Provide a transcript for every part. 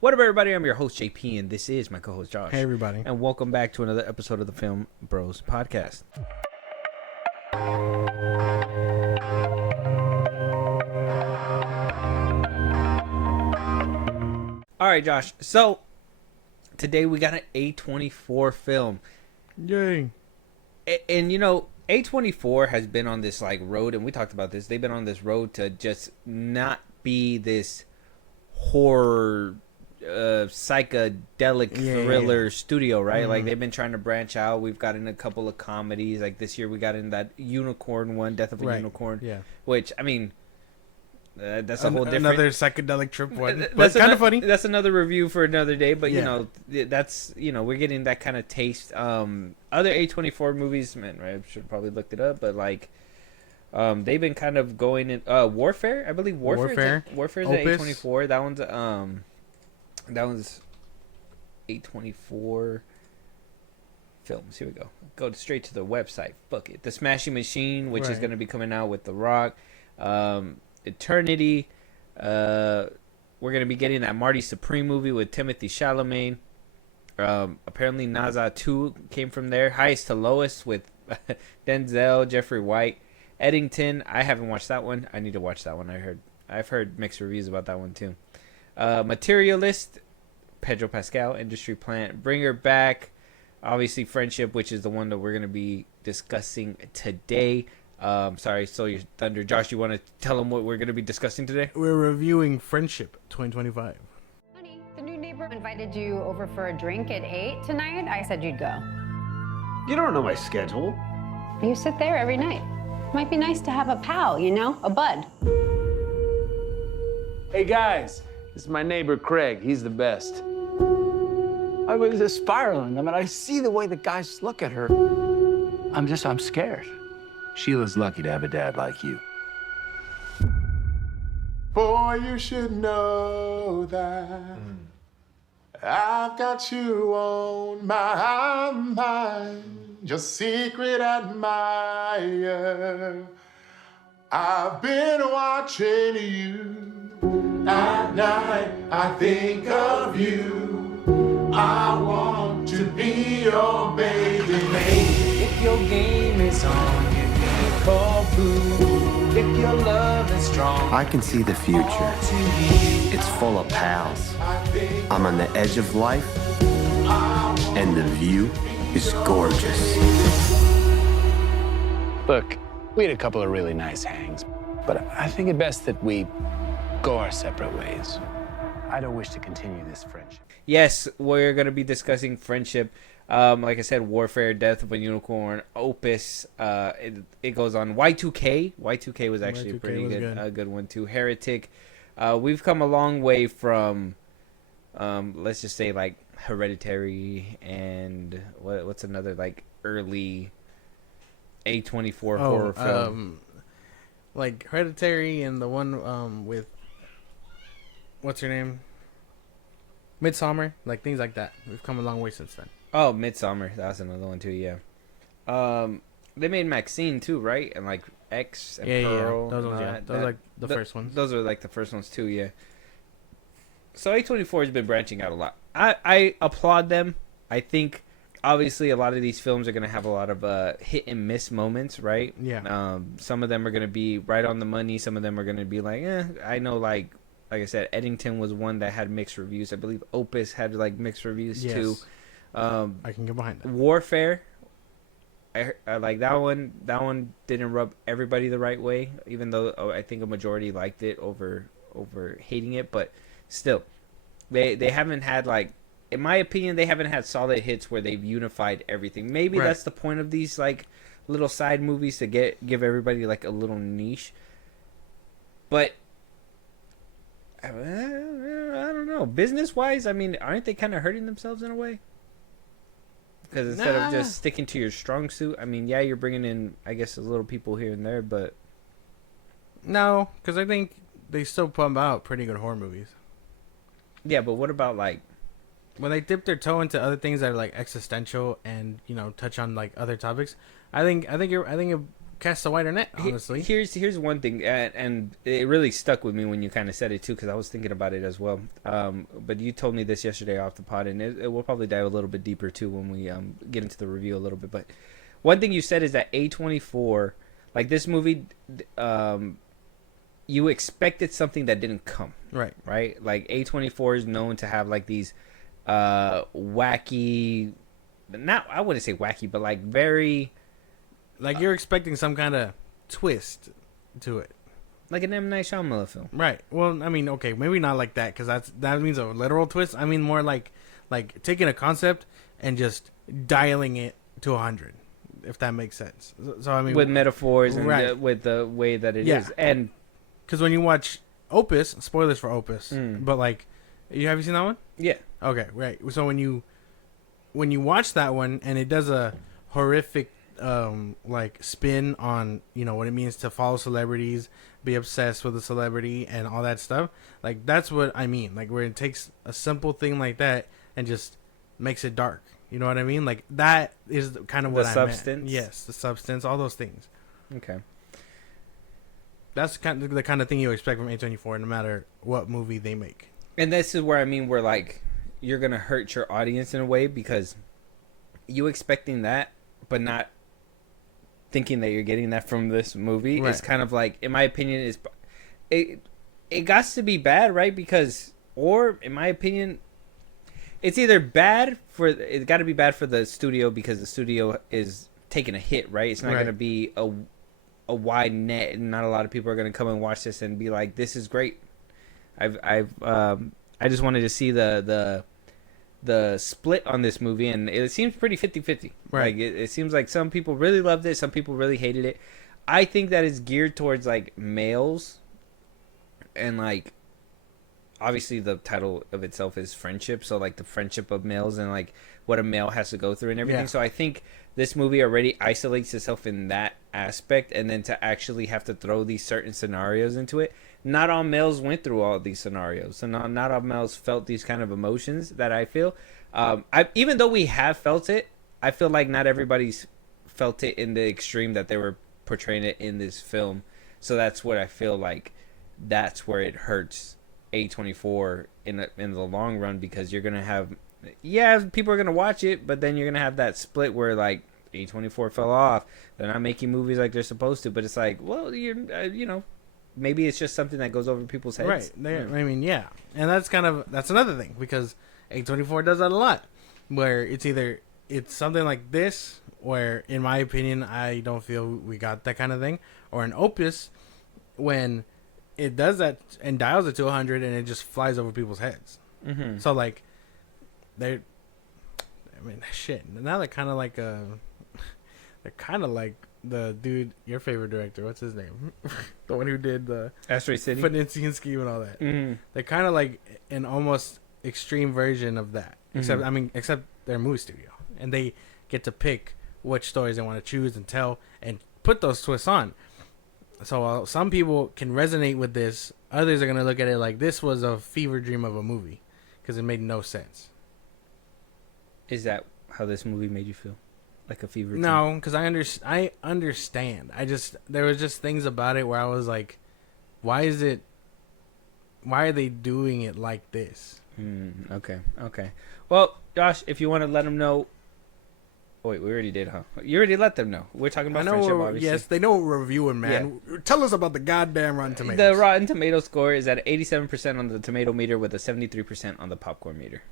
What up, everybody? I'm your host, JP, and this is my co-host, Josh. Hey, everybody. And welcome back to another episode of the Film Bros podcast. All right, Josh. So, today we got an A24 film. Yay. And you know, A24 has been on this like road, and we talked about this. They've been on this road to just not be this horror psychedelic thriller studio, right? Like they've been trying to branch out. We've gotten a couple of comedies. Like this year we got in that unicorn one, Death of a Unicorn. Yeah. Which, I mean, that's a whole different... Another psychedelic trip one. That's kind of funny. That's another review for another day. But, you know, that's, you know, we're getting that kind of taste. Other A24 movies, man, right? I should have probably looked it up. But, like, they've been kind of going in... Warfare? I believe Warfare is at A24. That one's A24 films. Here we go. Go straight to the website. Fuck it. The Smashing Machine, which is going to be coming out with The Rock. Eternity. We're going to be getting that Marty Supreme movie with Timothy Chalamet. Apparently Naza 2 came from there. Highest to Lowest with Denzel, Jeffrey White. Eddington. I haven't watched that one. I need to watch that one. I've heard mixed reviews about that one too. Materialist, Pedro Pascal, Industry Plant, Bring Her Back, obviously Friendship, which is the one that we're going to be discussing today. Sorry, stole your thunder. Josh, you want to tell them what we're going to be discussing today? We're reviewing Friendship 2025. Honey, the new neighbor invited you over for a drink at 8 tonight. I said you'd go. You don't know my schedule. You sit there every night. Might be nice to have a pal, you know, a bud. Hey guys, this is my neighbor Craig. He's the best. I was just spiraling. I mean, I see the way the guys look at her. I'm scared. Sheila's lucky to have a dad like you. Boy, you should know that I've got you on my mind, your secret admirer. I've been watching you. At night, I think of you. I want to be your baby. If your game is on, give me a call, boo. If your love is strong, I can see the future. It's full of pals. I'm on the edge of life, and the view is gorgeous. Look, we had a couple of really nice hangs, but I think it best that we go our separate ways. I don't wish to continue this friendship. Yes, we're going to be discussing Friendship. Like I said, Warfare, Death of a Unicorn, Opus. It goes on. Y2K. Y2K was actually a pretty good one too. Heretic. We've come a long way from, let's just say, like Hereditary and what's another like early A24 horror film. Like Hereditary and the one with what's her name? Midsommar, like things like that. We've come a long way since then. Oh, Midsommar, that's another one too. Yeah. They made Maxine too, right? And like X and Pearl. Yeah. Those are like the first ones. Those are like the first ones too. Yeah. So A24 has been branching out a lot. I applaud them. I think obviously a lot of these films are going to have a lot of hit and miss moments, right? Yeah. Some of them are going to be right on the money. Some of them are going to be like, I know, like I said, Eddington was one that had mixed reviews. I believe Opus had like mixed reviews too. I can get behind that. Warfare, I like that one. That one didn't rub everybody the right way, even though I think a majority liked it over hating it. But still, they haven't had, like, in my opinion, they haven't had solid hits where they've unified everything. Maybe that's the point of these like little side movies, to give everybody like a little niche. But I don't know. Business wise, I mean, aren't they kind of hurting themselves in a way? Because instead of just sticking to your strong suit, I mean, yeah, you're bringing in, I guess, a little people here and there, but no, because I think they still pump out pretty good horror movies. Yeah, but what about like when they dip their toe into other things that are like existential and, you know, touch on like other topics? I think it cast a wider net, honestly. Here's one thing, and it really stuck with me when you kind of said it too, because I was thinking about it as well. But you told me this yesterday off the pod, and it will probably dive a little bit deeper too when we get into the review a little bit. But one thing you said is that A24, like this movie, you expected something that didn't come. Right. Like A24 is known to have like these wacky, not I wouldn't say wacky, but like very. Like you're expecting some kind of twist to it, like an M. Night Shyamalan film, right? Well, I mean, okay, maybe not like that because that means a literal twist. I mean, more like taking a concept and just dialing it to 100, if that makes sense. So I mean, with metaphors and right. with the way that it is, and because when you watch Opus, spoilers for Opus, but like, have you seen that one? Yeah. Okay, right. So when you watch that one and it does a horrific like spin on what it means to follow celebrities, be obsessed with a celebrity and all that stuff, like that's what I mean, like where it takes a simple thing like that and just makes it dark, you know what I mean? Like that is kind of what I meant. Yes, the substance, all those things. Okay, that's the kind of thing you expect from A24 no matter what movie they make. And this is where I mean where like you're gonna hurt your audience in a way because you expecting that but not thinking that you're getting that from this movie is kind of like, in my opinion, is it got to be bad, right? Because, or in my opinion, it's either bad for it got to be bad for the studio because the studio is taking a hit, right? It's not going to be a wide net, and not a lot of people are going to come and watch this and be like, "This is great." I just wanted to see the split on this movie, and it seems pretty 50-50. Right. Like it seems like some people really loved it, some people really hated it. I think that is geared towards like males, and like obviously the title of itself is friendship, so like the friendship of males and like what a male has to go through and everything. So I think this movie already isolates itself in that aspect, and then to actually have to throw these certain scenarios into it. Not all males went through all these scenarios, so not all males felt these kind of emotions that I feel. Even though we have felt it, I feel like not everybody's felt it in the extreme that they were portraying it in this film. So that's what I feel like. That's where it hurts A24 in the long run, because you're gonna have, people are gonna watch it, but then you're gonna have that split where like A24 fell off. They're not making movies like they're supposed to, but it's like, well, maybe it's just something that goes over people's heads. Right. I mean, and that's another thing, because A24 does that a lot, where it's something like this, where in my opinion I don't feel we got that kind of thing, or an Opus when it does that and dials it to 100 and it just flies over people's heads. Mm-hmm. So like now they're kind of like the dude, your favorite director, what's his name? The one who did the Asteroid City, Financian Scheme and all that. Mm-hmm. They're kind of like an almost extreme version of that. Except they're a movie studio, and they get to pick which stories they want to choose and tell and put those twists on. So some people can resonate with this. Others are going to look at it like this was a fever dream of a movie because it made no sense. Is that how this movie made you feel? Like a fever dream? No, because I understand. There was just things about it where I was like, why are they doing it like this? Okay. Well, Josh, if you want to let them know. Oh, wait, we already did, huh? You already let them know. We're talking about friendship, obviously. Yes, they know we're reviewing, man. Yeah. Tell us about the goddamn Rotten Tomatoes. The Rotten Tomato score is at 87% on the tomato meter with a 73% on the popcorn meter.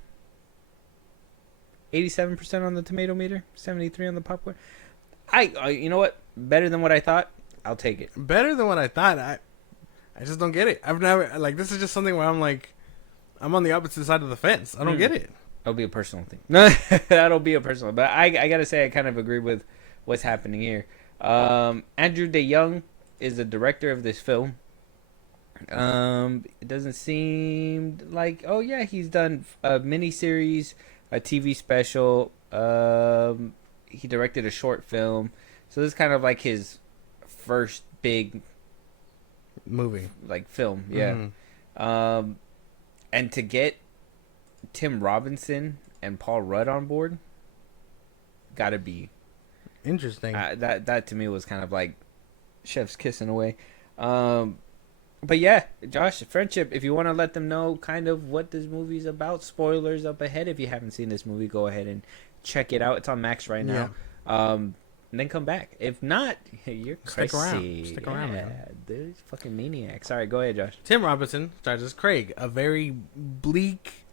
87% on the tomato meter, 73 on the popcorn. You know what? Better than what I thought. I'll take it. Better than what I thought. I just don't get it. I've never, like, this is just something where I'm like, I'm on the opposite side of the fence. I don't get it. That'll be a personal thing. No, that'll be a personal. But I gotta say, I kind of agree with what's happening here. Andrew DeYoung is the director of this film. It doesn't seem like. Oh yeah, he's done a miniseries, a TV special. He directed a short film. So this is kind of like his first big movie, like film. Yeah. Mm-hmm. And to get Tim Robinson and Paul Rudd on board, gotta be interesting. That to me was kind of like chef's kissing away. But yeah, Josh, friendship. If you want to let them know kind of what this movie's about, spoilers up ahead. If you haven't seen this movie, go ahead and check it out. It's on Max right now. And then come back. If not, you're crazy. Stick around, man. Dude, fucking maniacs. All right, go ahead, Josh. Tim Robinson stars as Craig, a very bleak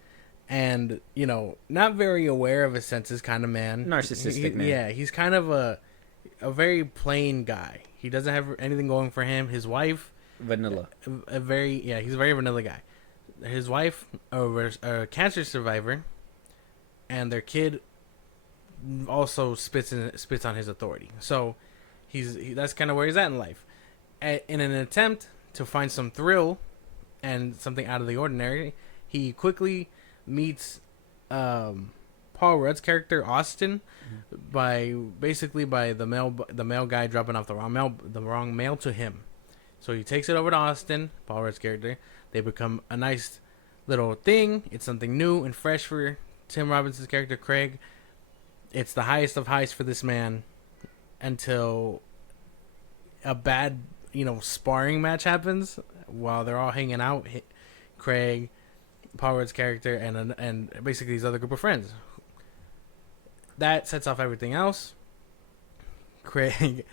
and, you know, not very aware of his senses kind of man. Narcissistic man. Yeah, he's kind of a very plain guy. He doesn't have anything going for him. His wife, Vanilla. he's a very vanilla guy. His wife, a cancer survivor, and their kid also spits on his authority. So that's kind of where he's at in life. In an attempt to find some thrill and something out of the ordinary, he quickly meets Paul Rudd's character Austin by the mail guy dropping off the wrong mail to him. So he takes it over to Austin, Paul Rudd's character. They become a nice little thing. It's something new and fresh for Tim Robinson's character Craig. It's the highest of highs for this man until a bad, sparring match happens while they're all hanging out. Craig, Paul Rudd's character, and basically his other group of friends. That sets off everything else. Craig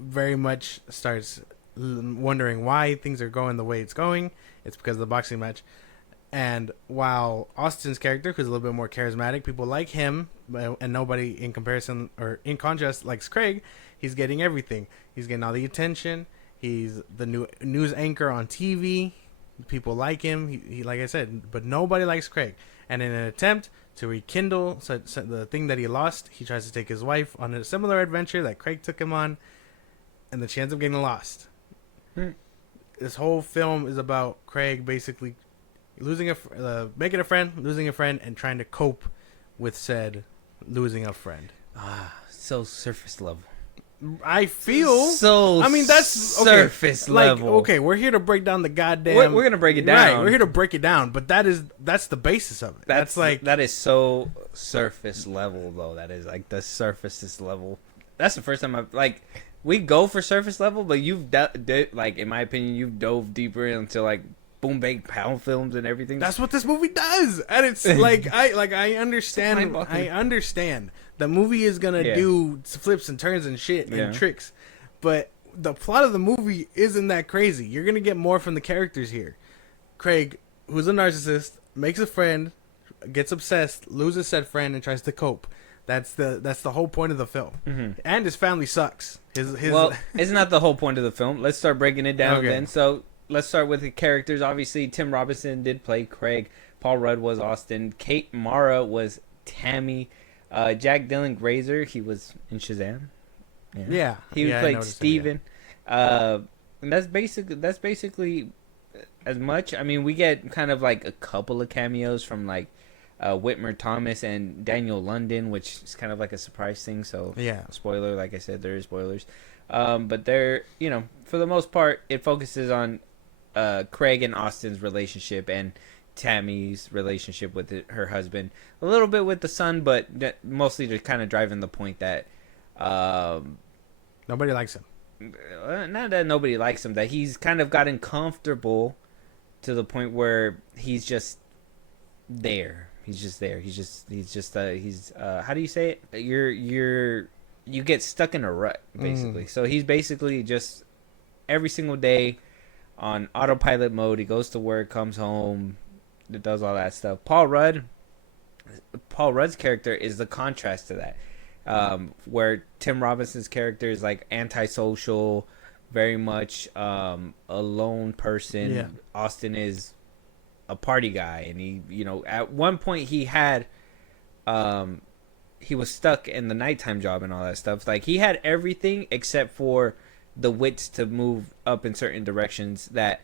very much starts wondering why things are going the way it's going. It's because of the boxing match. And while Austin's character, who's a little bit more charismatic, people like him, and nobody in comparison or in contrast likes Craig, he's getting everything. He's getting all the attention. He's the new news anchor on TV. People like him. He like I said, but nobody likes Craig. And in an attempt to rekindle the thing that he lost, he tries to take his wife on a similar adventure that Craig took him on, and the chance of getting lost. This whole film is about Craig basically making a friend, losing a friend, and trying to cope with said losing a friend. So surface level. I feel so. I mean, that's surface level. Okay, we're here to break down the goddamn. We're gonna break it down. Right, we're here to break it down. But that's the basis of it. That is so surface level though. That is like the surfacest level. That's the first time I've we go for surface level, but you've in my opinion, you've dove deeper into boom bang pound films and everything. That's what this movie does, and it's I understand. I understand the movie is gonna do flips and turns and shit and tricks, but the plot of the movie isn't that crazy. You're gonna get more from the characters here. Craig, who's a narcissist, makes a friend, gets obsessed, loses said friend, and tries to cope. That's the whole point of the film. Mm-hmm. And his family sucks. Well, it's not the whole point of the film. Let's start breaking it down then. So let's start with the characters. Obviously, Tim Robinson did play Craig. Paul Rudd was Austin. Kate Mara was Tammy. Jack Dylan Grazer, he was in Shazam. Yeah. He played Steven. And that's basically as much. I mean, we get kind of a couple of cameos from Whitmer Thomas and Daniel London, which is kind of a surprise thing. So spoiler, like I said, there is spoilers. But they're, for the most part, it focuses on Craig and Austin's relationship and Tammy's relationship with her husband, a little bit with the son, but mostly just kind of driving the point that nobody likes him. Not that nobody likes him, that he's kind of gotten comfortable to the point where he's just there. He's just there. He's how do you say it? You get stuck in a rut, basically. So he's basically just every single day on autopilot mode. He goes to work, comes home, does all that stuff. Paul Rudd's character is the contrast to that, where Tim Robinson's character is antisocial, very much a lone person. Yeah. Austin is a party guy, and he, at one point he had he was stuck in the nighttime job and all that stuff. He had everything except for the wits to move up in certain directions that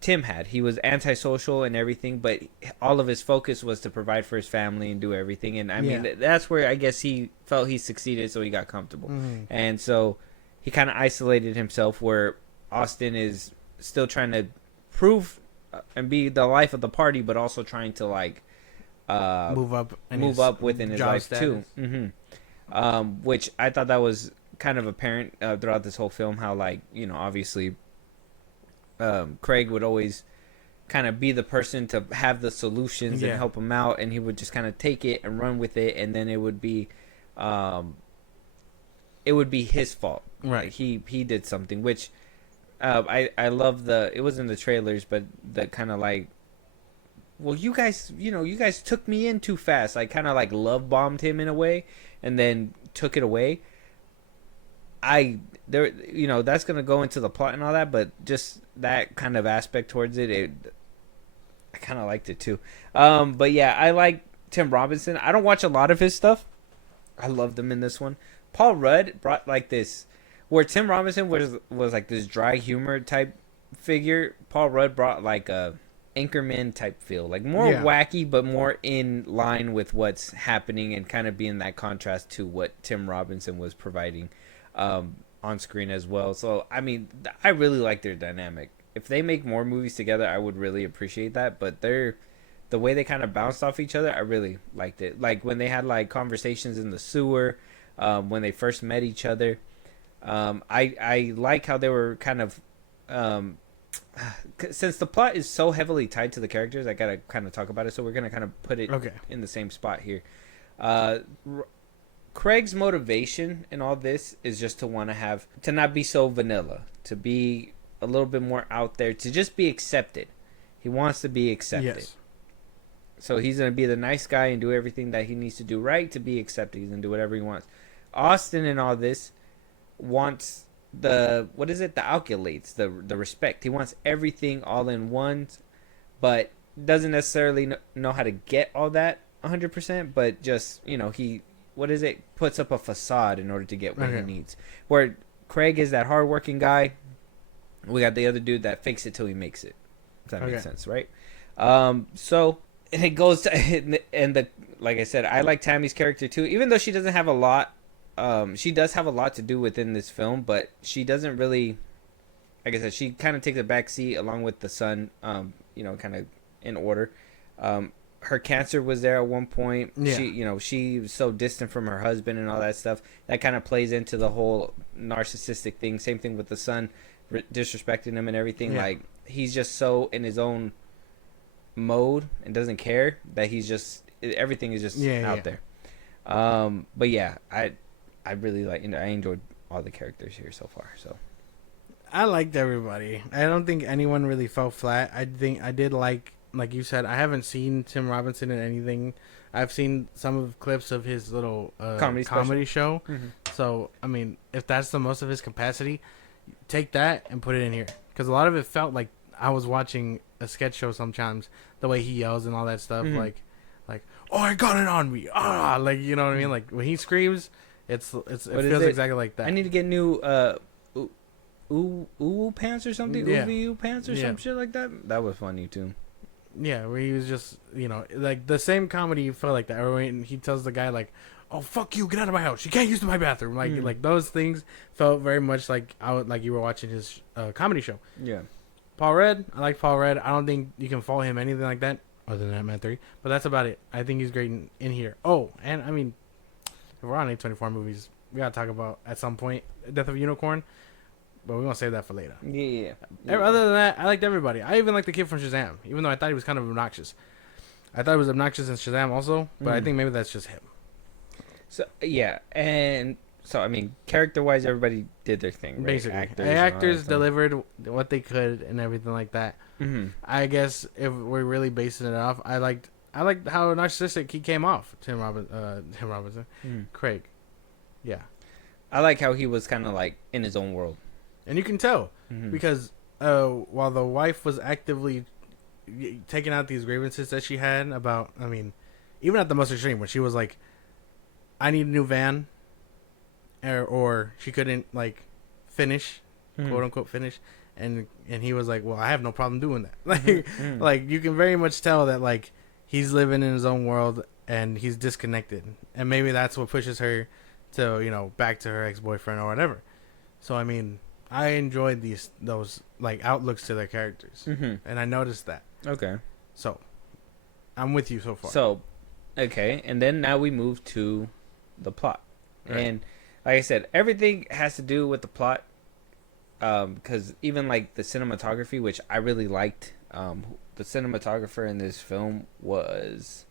Tim had. He was antisocial and everything, but all of his focus was to provide for his family and do everything. And I mean, that's where I guess he felt he succeeded, so he got comfortable. Mm-hmm. And so he kind of isolated himself, where Austin is still trying to prove and be the life of the party, but also trying to move up within his life status too. Mm-hmm. Which I thought that was kind of apparent throughout this whole film how, like, obviously Craig would always kind of be the person to have the solutions and help him out, and he would just kind of take it and run with it, and then it would be his fault. Right. He did something, which I love it was in the trailers, but the kind of like, well, you guys took me in too fast. I kind of like love bombed him in a way, and then took it away. That's gonna go into the plot and all that, but just that kind of aspect towards it, I kind of liked it too. But yeah, I like Tim Robinson. I don't watch a lot of his stuff. I loved him in this one. Paul Rudd brought like this, where Tim Robinson was like this dry humor type figure. Paul Rudd brought like a Anchorman type feel, like more wacky, but more in line with what's happening, and kind of being that contrast to what Tim Robinson was providing on screen as well. So I mean, I really like their dynamic. If they make more movies together, I would really appreciate that. But the way they kind of bounced off each other, I really liked it. Like when they had like conversations in the sewer, when they first met each other. I like how they were kind of since the plot is so heavily tied to the characters, I gotta kind of talk about it. So we're gonna kind of put it in the same spot here. Craig's motivation in all this is just to not be so vanilla, to be a little bit more out there, to just be accepted. He wants to be accepted. Yes. So he's going to be the nice guy and do everything that he needs to do right to be accepted. He's going to do whatever he wants. Austin in all this wants the accolades, the respect. He wants everything all in one, but doesn't necessarily know how to get all that 100%, but just, he puts up a facade in order to get what he needs. Where Craig is that hardworking guy. We got the other dude that fakes it till he makes it. If that makes sense, right? So and it goes to, and like I said, I like Tammy's character too, even though she doesn't have a lot. She does have a lot to do within this film, but she doesn't really. Like I said, she kind of takes a back seat along with the son. Kind of in order. Her cancer was there at one point. Yeah. She was so distant from her husband and all that stuff. That kind of plays into the whole narcissistic thing. Same thing with the son. Disrespecting him and everything. Like he's just so in his own mode and doesn't care that everything is just out there. But yeah, I really like, I enjoyed all the characters here so far. So I liked everybody. I don't think anyone really fell flat. I think I did like you said, I haven't seen Tim Robinson in anything. I've seen some of clips of his little comedy show. Mm-hmm. So I mean, if that's the most of his capacity, take that and put it in here, because a lot of it felt like I was watching a sketch show sometimes. The way he yells and all that stuff, like, oh, I got it on me, like, you know what I mean? Like when he screams, it feels exactly like that. I need to get new ooh pants or something, ooh pants or some shit like that. That was funny too. Yeah, where he was just, like the same comedy felt like that. Or when he tells the guy like, "Oh fuck you, get out of my house! You can't use my bathroom." Like those things felt very much like you were watching his comedy show. Yeah. Paul Rudd, I like Paul Rudd. I don't think you can fault him anything like that other than Ant-Man 3. But that's about it. I think he's great in here. Oh, and I mean, if we're on A24 movies, we gotta talk about at some point Death of a Unicorn. But we're gonna save that for later. Yeah. Other than that, I liked everybody. I even liked the kid from Shazam, even though I thought he was kind of obnoxious. I thought he was obnoxious in Shazam also, but I think maybe that's just him. So yeah, and so I mean, character-wise, everybody did their thing. Right? Basically, actors delivered what they could and everything like that. Mm-hmm. I guess if we're really basing it off, I liked how narcissistic he came off. Tim Robinson, Craig. Yeah, I like how he was kind of like in his own world. And you can tell because while the wife was actively taking out these grievances that she had about, I mean, even at the most extreme, when she was like, I need a new van, or she couldn't like finish, quote unquote finish, and he was like, well, I have no problem doing that. Like you can very much tell that like he's living in his own world and he's disconnected, and maybe that's what pushes her to back to her ex-boyfriend or whatever. So I mean, I enjoyed those like outlooks to their characters, and I noticed that. Okay, so I'm with you so far. So, okay, and then now we move to the plot, right. And like I said, everything has to do with the plot. Because even like the cinematography, which I really liked, the cinematographer in this film was,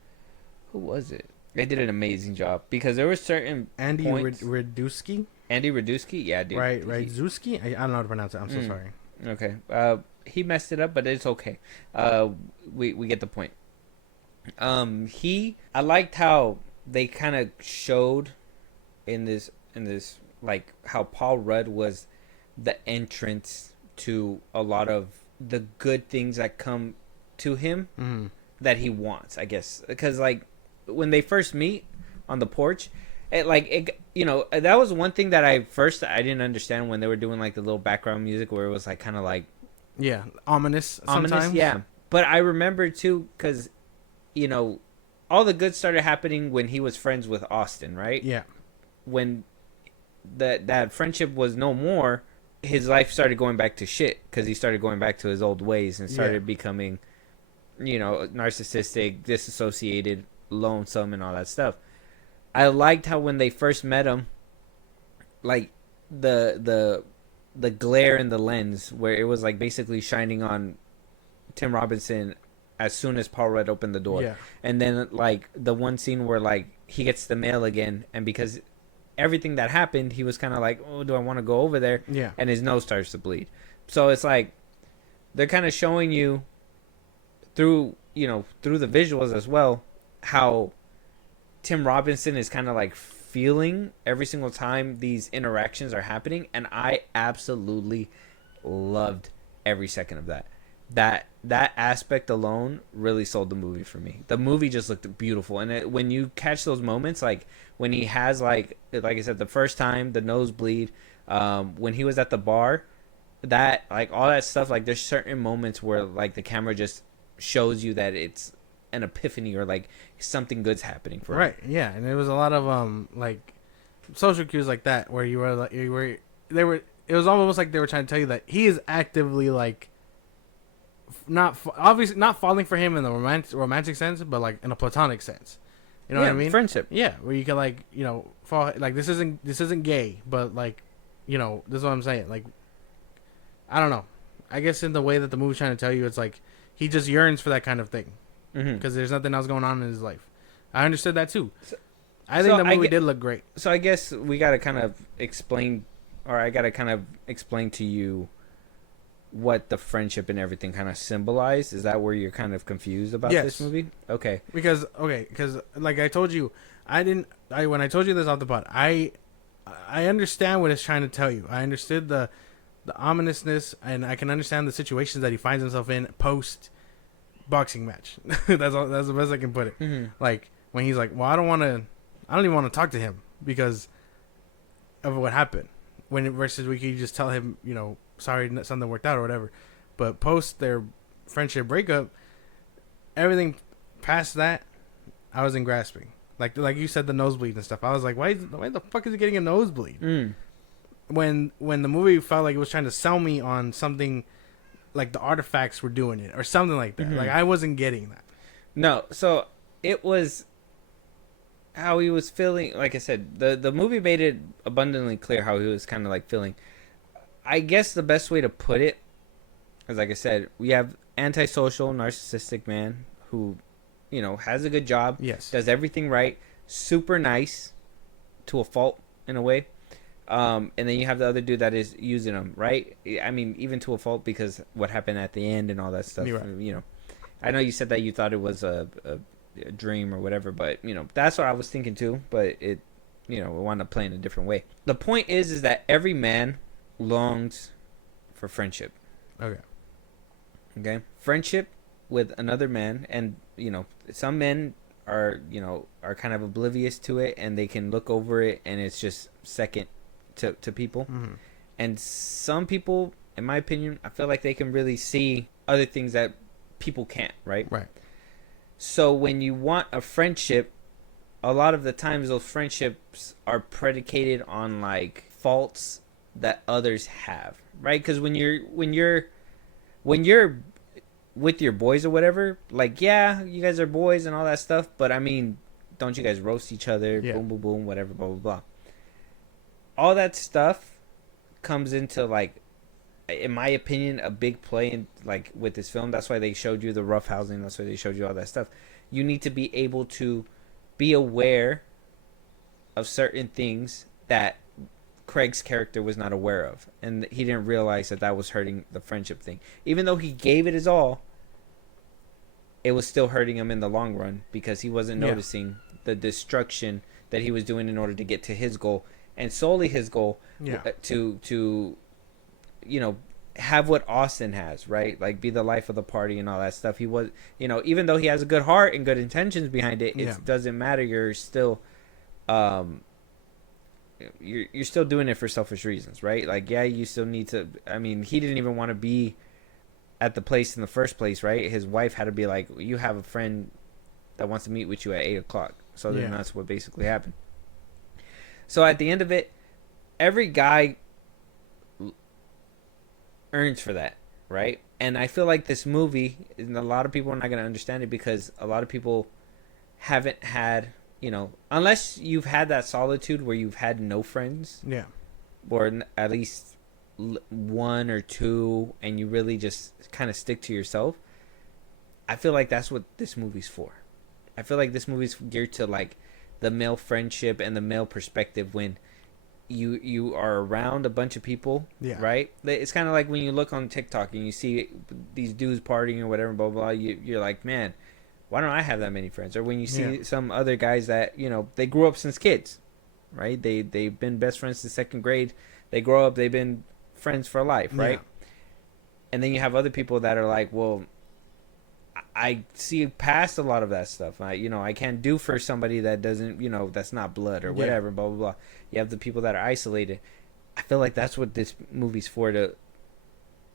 who was it? They did an amazing job because there were certain Andy points. Radusky. Andy Radusky, yeah, dude. Right, Zuski. I don't know how to pronounce it. I'm so Mm. sorry. Okay. He messed it up, but it's okay. We get the point. I liked how they kind of showed in this like how Paul Rudd was the entrance to a lot of the good things that come to him that he wants, I guess, because like when they first meet on the porch, that was one thing that I didn't understand when they were doing like the little background music where it was like kind of like Yeah, ominous. Sometimes. yeah. But I remember too because all the good started happening when he was friends with Austin, right? Yeah. When that friendship was no more, his life started going back to shit because he started going back to his old ways and started becoming, narcissistic, disassociated, lonesome, and all that stuff. I liked how when they first met him, like the glare in the lens where it was like basically shining on Tim Robinson as soon as Paul Rudd opened the door. Yeah. And then like the one scene where like he gets the mail again, and because everything that happened, he was kind of like, oh, do I want to go over there? Yeah. And his nose starts to bleed. So it's like they're kind of showing you through the visuals as well how Tim Robinson is kind of like feeling every single time these interactions are happening, and I absolutely loved every second of that. That aspect alone really sold the movie for me. The movie just looked beautiful, and when you catch those moments, like when he has like I said, the first time the nosebleed, when he was at the bar, that like all that stuff, like there's certain moments where like the camera just shows you that it's an epiphany or like something good's happening for him. Right. Yeah, and there was a lot of like social cues like that where it was almost like they were trying to tell you that he is actively like obviously not falling for him in the romantic sense, but like in a platonic sense. You know what I mean? Friendship. Yeah, where you can like fall like this isn't gay, but like this is what I'm saying. Like I don't know. I guess in the way that the movie's trying to tell you, it's like he just yearns for that kind of thing because there's nothing else going on in his life. I understood that too. I think the movie did look great. So I guess we got to kind of explain, or I got to kind of explain to you what the friendship and everything kind of symbolized. Is that where you're kind of confused about this movie? Okay. Because like I told you, when I told you this off the pod, I understand what it's trying to tell you. I understood the ominousness, and I can understand the situations that he finds himself in post boxing match. That's the best I can put it. Mm-hmm. Like when he's like, well, I don't even want to talk to him because of what happened. Versus we could just tell him, sorry, something worked out or whatever. But post their friendship breakup, everything past that, I was in grasping. Like you said, the nosebleed and stuff. I was like, why the fuck is he getting a nosebleed? When the movie felt like it was trying to sell me on something, like the artifacts were doing it or something like that. Like I wasn't getting that. No, so it was how he was feeling. Like I said, the movie made it abundantly clear how he was kind of like feeling. I guess the best way to put it is, like I said, we have antisocial, narcissistic man who, has a good job, Yes. does everything right, super nice to a fault in a way. And then you have the other dude that is using him, right? I mean, even to a fault because what happened at the end and all that stuff. You're right. I know you said that you thought it was a dream or whatever, but that's what I was thinking too. But it wound up playing a different way. The point is that every man longs for friendship. Okay, friendship with another man, and some men are kind of oblivious to it, and they can look over it, and it's just second to people. And some people, in my opinion, I feel like they can really see other things that people can't, right? So when you want a friendship, a lot of the times those friendships are predicated on like faults that others have, right? Because when you're with your boys or whatever, like, yeah, you guys are boys and all that stuff, but I mean, don't you guys roast each other? Yeah. Boom, boom, boom, whatever, blah, blah, blah. all that stuff comes into, like, in my opinion, a big play in, like, with this film. That's why they showed you the rough housing. That's why they showed you all that stuff. You need to be able to be aware of certain things that Craig's character was not aware of, and he didn't realize that that was hurting the friendship thing. Even though he gave it his all, it was still hurting him in the long run because he wasn't noticing the destruction that he was doing in order to get to his goal, and solely his goal to you know, have what Austin has, right? Like, be the life of the party and all that stuff. He was, you know, even though he has a good heart and good intentions behind it, it doesn't matter. You're still, you're still doing it for selfish reasons, right? Like, yeah, you still need to. I mean, he didn't even want to be at the place in the first place, right? His wife had to be like, you have a friend that wants to meet with you at 8:00. So then that's what basically happened. So at the end of it, every guy earns for that, right? And I feel like this movie, and a lot of people are not going to understand it because a lot of people haven't had, you know, unless you've had that solitude where you've had no friends, or at least one or two, and you really just kind of stick to yourself. I feel like that's what this movie's for. I feel like this movie's geared to, like, the male friendship and the male perspective when you are around a bunch of people, right? It's kind of like when you look on TikTok and you see these dudes partying or whatever, blah, blah, blah. You're like, man, why don't I have that many friends? Or when you see some other guys that, you know, they grew up since kids, right? They've been best friends since second grade. They grow up, they've been friends for life, right? And then you have other people that are like, well, I see past a lot of that stuff. I can't do for somebody that doesn't, you know, that's not blood or whatever, blah, blah, blah. You have the people that are isolated. I feel like that's what this movie's for, to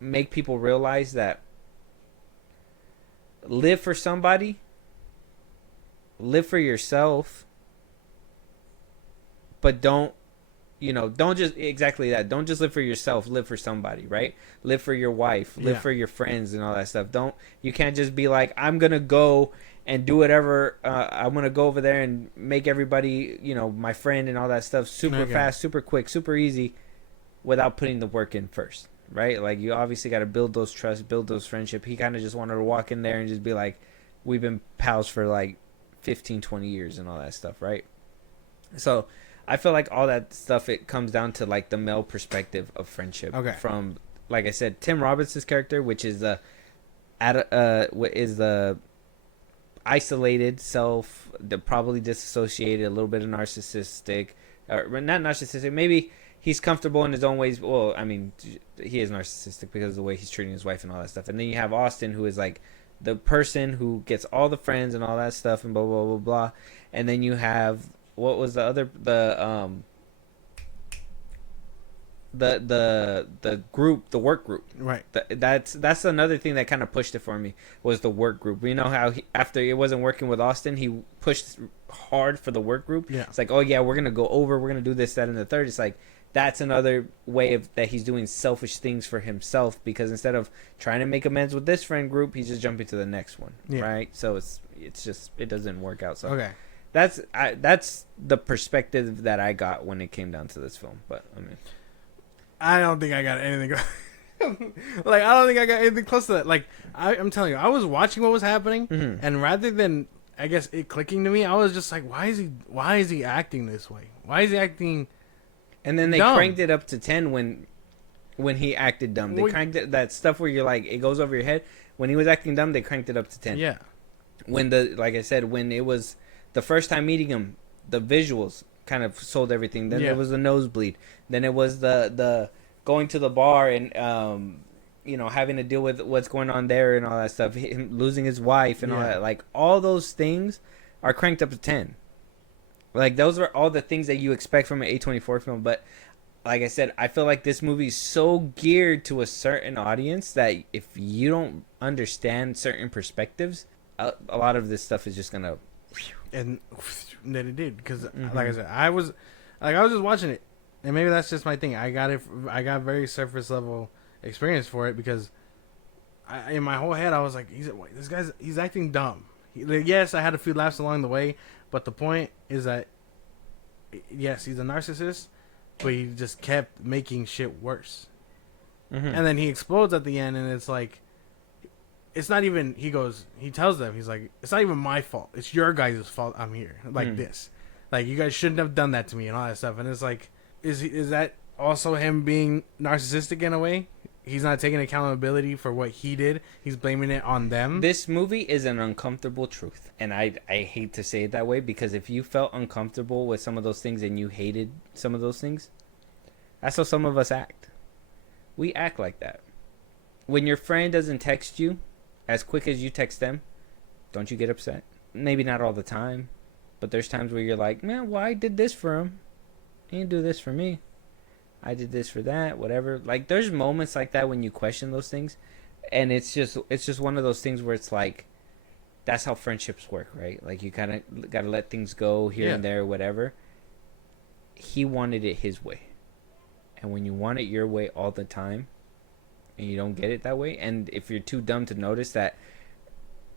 make people realize that live for somebody, live for yourself, but don't just exactly that. Don't just live for yourself, live for somebody, right? Live for your wife, live for your friends and all that stuff. You can't just be like, I'm going to go and do whatever. I'm going to go over there and make everybody, you know, my friend and all that stuff super fast, super quick, super easy without putting the work in first, right? Like, you obviously got to build those trust, build those friendship. He kind of just wanted to walk in there and just be like, we've been pals for like 15, 20 years and all that stuff, right? So I feel like all that stuff, it comes down to, like, the male perspective of friendship. From, like I said, Tim Robinson's character, which is the isolated self, probably disassociated, a little bit of narcissistic, or not narcissistic. Maybe he's comfortable in his own ways. Well, I mean, he is narcissistic because of the way he's treating his wife and all that stuff. And then you have Austin, who is like the person who gets all the friends and all that stuff and blah blah blah blah. And then you have, what was the other, the group, the work group, right? That's another thing that kind of pushed it for me, was the work group. You know how after it wasn't working with Austin, he pushed hard for the work group. It's like, oh yeah, we're gonna do this, that, and the third. It's like, that's another way of that he's doing selfish things for himself, because instead of trying to make amends with this friend group, he's just jumping to the next one, right? So it's just, it doesn't work out. So that's the perspective that I got when it came down to this film. But I mean, I don't think I got anything. Like, I don't think I got anything close to that. Like, I'm telling you, I was watching what was happening, and rather than, I guess, it clicking to me, I was just like, why is he acting this way? Why is he acting? And then they dumb? Cranked it up to 10 when he acted dumb. They cranked it, that stuff where you're like, it goes over your head. When he was acting dumb, they cranked it up to 10. Yeah. When like I said, when it was the first time meeting him, the visuals kind of sold everything. Then it was the nosebleed. Then it was the going to the bar and having to deal with what's going on there and all that stuff. Him losing his wife and all that. Like, all those things are cranked up to 10. Like, those are all the things that you expect from an A24 film. But like I said, I feel like this movie is so geared to a certain audience that if you don't understand certain perspectives, a lot of this stuff is just gonna. And then it did, because like I said, I was just watching it, and maybe that's just my thing. I got very surface level experience for it, because in my whole head I was like, he's acting dumb. Yes, I had a few laughs along the way, but the point is that yes, he's a narcissist, but he just kept making shit worse. Mm-hmm. And then he explodes at the end, and it's like, it's not even. He tells them, he's like, it's not even my fault. It's your guys' fault. I'm here like this. Like, you guys shouldn't have done that to me and all that stuff. And it's like, is that also him being narcissistic in a way? He's not taking accountability for what he did. He's blaming it on them. This movie is an uncomfortable truth. And I hate to say it that way, because if you felt uncomfortable with some of those things and you hated some of those things, that's how some of us act. We act like that. When your friend doesn't text you as quick as you text them, don't you get upset? Maybe not all the time, but there's times where you're like, man, well, I did this for him. He didn't do this for me. I did this for that, whatever. Like, there's moments like that when you question those things, and it's just one of those things where it's like, that's how friendships work, right? Like, you kind of got to let things go here and there, whatever. He wanted it his way, and when you want it your way all the time, and you don't get it that way, and if you're too dumb to notice that,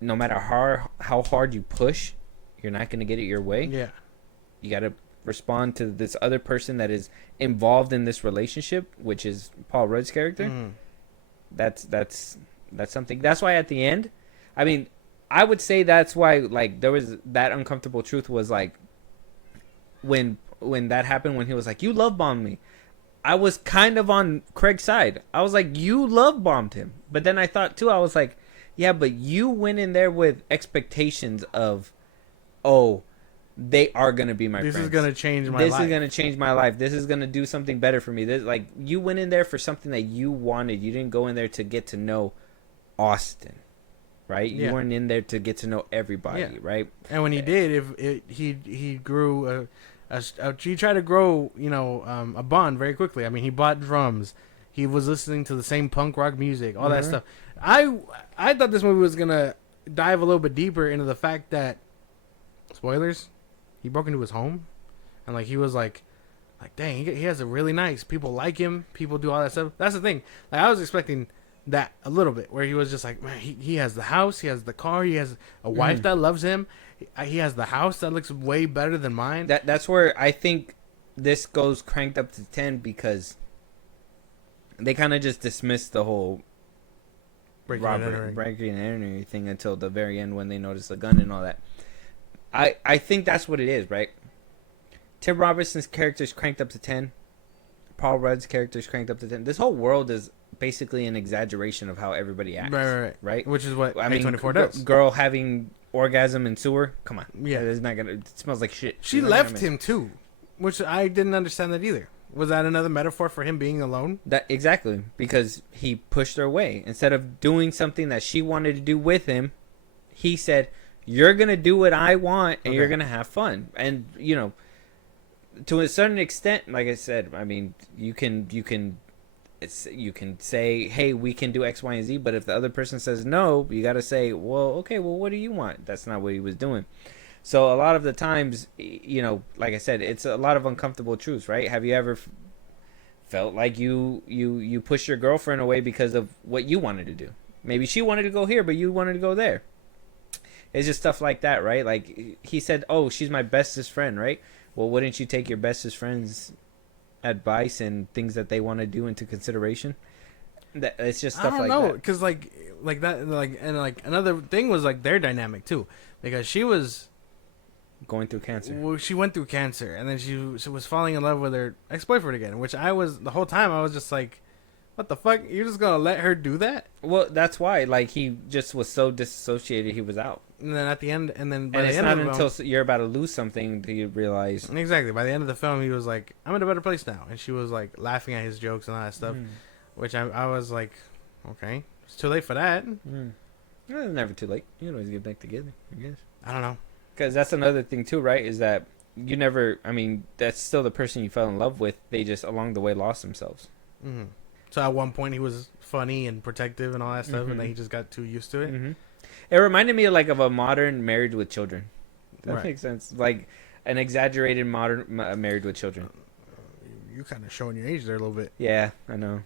no matter how hard you push, you're not going to get it your way. Yeah, you got to respond to this other person that is involved in this relationship, which is Paul Rudd's character. That's something. That's why at the end, I mean, I would say that's why, like, there was that uncomfortable truth was like when that happened, when he was like, you love bombed me. I was kind of on Craig's side. I was like, you love bombed him. But then I thought too, I was like, yeah, but you went in there with expectations of, oh, they are going to be my friends. This is going to change my life. This is going to change my life. This is going to do something better for me. This, like, you went in there for something that you wanted. You didn't go in there to get to know Austin, right? Yeah. You weren't in there to get to know everybody, right? And when he did, he grew he tried to grow, a bond very quickly. I mean, he bought drums. He was listening to the same punk rock music, all that stuff. I thought this movie was going to dive a little bit deeper into the fact that, spoilers, he broke into his home, and like he was like dang, he has a really nice, people like him, people do all that stuff. That's the thing. Like, I was expecting that a little bit, where he was just like, man, he has the house, he has the car, he has a wife that loves him, he has the house that looks way better than mine. That's where I think this goes cranked up to 10, because they kind of just dismissed the whole breaking and entering thing until the very end, when they noticed the gun and all that. I think that's what it is, right? Tim Robinson's character is cranked up to 10. Paul Rudd's character is cranked up to 10. This whole world is basically an exaggeration of how everybody acts. Right? Which is what I mean, A24 does. Girl having orgasm in sewer? Come on. Yeah. It's not gonna, it smells like shit. She left him, too, which I didn't understand that either. Was that another metaphor for him being alone? Exactly. Because he pushed her away. Instead of doing something that she wanted to do with him, he said, you're going to do what I want, and you're going to have fun. And, to a certain extent, like I said, I mean, you can say, hey, we can do X, Y, and Z, but if the other person says no, you got to say, well, okay, well, what do you want? That's not what he was doing. So a lot of the times, like I said, it's a lot of uncomfortable truths, right? Have you ever felt like you pushed your girlfriend away because of what you wanted to do? Maybe she wanted to go here, but you wanted to go there. It's just stuff like that, right? Like, he said, oh, she's my bestest friend, right? Well, wouldn't you take your bestest friend's advice and things that they want to do into consideration? It's just stuff like that. I don't know, because like that, and another thing was like their dynamic too, because she was going through cancer. Well, she went through cancer, and then she was falling in love with her ex-boyfriend again, which the whole time I was just like, what the fuck? You're just gonna let her do that? Well, that's why. Like, he just was so disassociated, he was out. And then at the end, by and the it's end not of the until film, you're about to lose something do you realize. Exactly. By the end of the film, he was like, "I'm in a better place now," and she was like laughing at his jokes and all that stuff, which I was like, okay, it's too late for that. It's never too late. You can always get back together, I guess. I don't know. Because that's another thing too, right? Is that you never. I mean, that's still the person you fell in love with. They just along the way lost themselves. So at one point he was funny and protective and all that stuff, and then he just got too used to it. It reminded me of a modern Married with Children. That makes sense. Like an exaggerated modern Married with Children. You kind of showing your age there a little bit. Yeah, I know.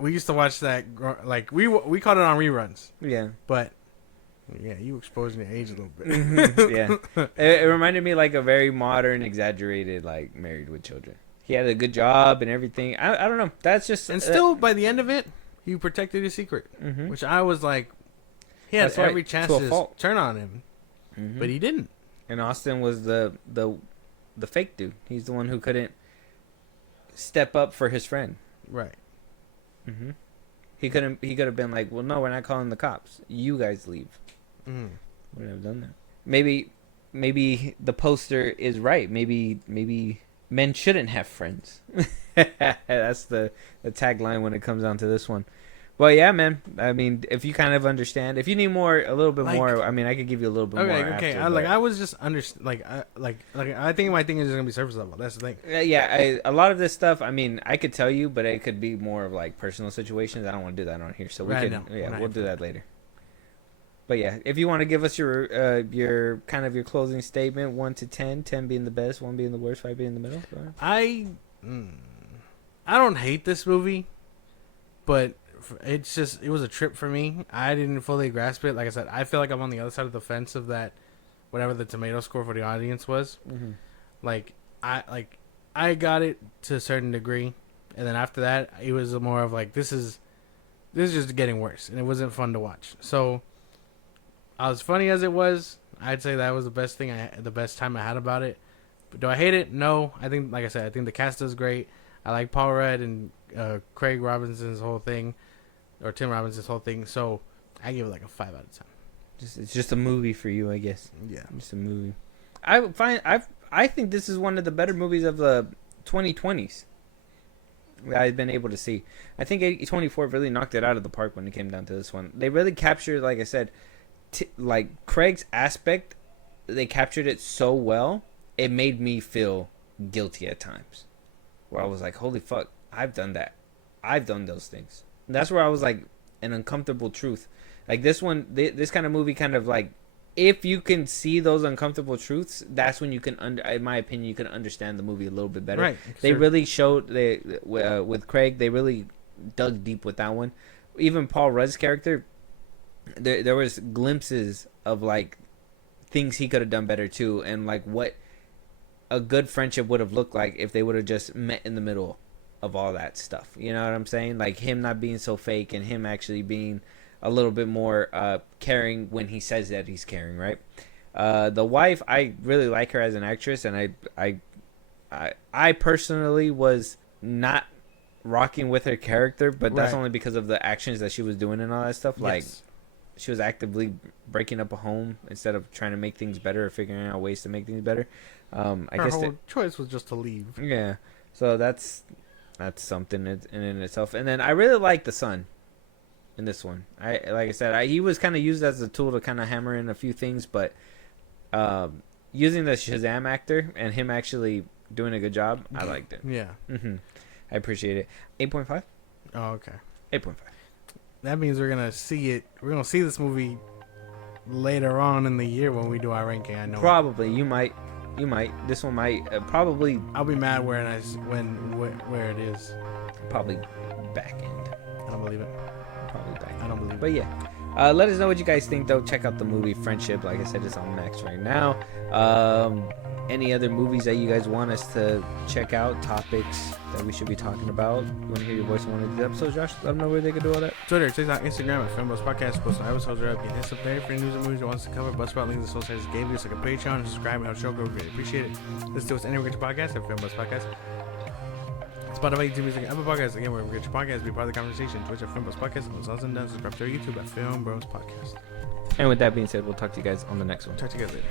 We used to watch that. Like we caught it on reruns. Yeah, but yeah, you exposing your age a little bit. Yeah, it reminded me like a very modern, exaggerated like Married with Children. he had a good job and everything. I don't know. That's just And still, by the end of it, he protected his secret, which I was like, he had That's right, every chance to a to fault. turn on him, but he didn't. And Austin was the fake dude. He's the one who couldn't step up for his friend. Right. He could have been like, well, no, we're not calling the cops. You guys leave. Mm. Wouldn't have done that. Maybe the poster is right. Maybe men shouldn't have friends. That's the tagline when it comes down to this one. Well, yeah, man. I mean, if you kind of understand, if you need a little bit more. I mean, I could give you a little bit more. Okay. After, I was just I think my thing is just gonna be surface level. That's the thing. A lot of this stuff. I mean, I could tell you, but it could be more of like personal situations. I don't want to do that on here, so we can. Yeah, we'll do that later. But yeah, if you want to give us your kind of your closing statement, 1 to 10, 10 being the best, 1 being the worst, 5 being in the middle. Go ahead. I don't hate this movie, but it was a trip for me. I didn't fully grasp it. Like I said, I feel like I'm on the other side of the fence of that, whatever the tomato score for the audience was. Like I got it to a certain degree, and then after that, it was more of like this is just getting worse, and it wasn't fun to watch. So, as funny as it was, I'd say that was the best time I had about it. But do I hate it? No. I think, like I said, I think the cast is great. I like Paul Rudd and Craig Robinson's whole thing, or Tim Robinson's whole thing. So I give it like a 5 out of 10. It's just a movie for you, I guess. Yeah, just a movie. I think this is one of the better movies of the 2020s that I've been able to see. I think A24 really knocked it out of the park when it came down to this one. They really captured, like I said, like Craig's aspect. They captured it so well. It made me feel guilty at times, where I was like, "Holy fuck, I've done that. I've done those things." And that's where I was like, an uncomfortable truth. Like this one, this kind of movie, kind of like, if you can see those uncomfortable truths, that's when you can, in my opinion, you can understand the movie a little bit better. Right. They really showed with Craig. They really dug deep with that one. Even Paul Rudd's character, there was glimpses of like things he could have done better too, and like what a good friendship would have looked like if they would have just met in the middle of all that stuff. You know what I'm saying? Like him not being so fake and him actually being a little bit more caring when he says that he's caring, right? The wife, I really like her as an actress, and I personally was not rocking with her character, but that's only because of the actions that she was doing and all that stuff. Like she was actively breaking up a home instead of trying to make things better or figuring out ways to make things better. I guess her whole choice was just to leave. Yeah, so that's something in itself. And then I really like the son in this one. Like I said, he was kind of used as a tool to kind of hammer in a few things, but using the Shazam actor and him actually doing a good job, I liked it. Yeah. I appreciate it. 8.5. Oh, okay. 8.5. That means we're gonna see it. We're gonna see this movie later on in the year when we do our ranking. I know. Probably you might. This one might probably. I'll be mad where it is. Probably back end. I don't believe it. Probably back end. I don't believe it. But yeah, let us know what you guys think though. Check out the movie Friendship. Like I said, it's on Max right now. Any other movies that you guys want us to check out? Topics that we should be talking about? You want to hear your voice on one of these episodes, Josh? Let them know where they can do all that. Twitter, TikTok, Instagram at FIlmBros Podcast. Post on episodes are up. Get hits up there for news and movies you want us to cover. Buzzsprout links and social sites gave us like a Patreon and subscribe and help show go. Great, appreciate it. Listen to us anywhere you get your podcast at FIlmBros Podcast. Spotify, YouTube Music, Apple Podcasts. Again, wherever you get your podcast, be part of the conversation. Twitch at FIlmBros Podcast. And once done, subscribe to our YouTube at FIlmBros Podcast. And with that being said, we'll talk to you guys on the next one. Talk to you guys later.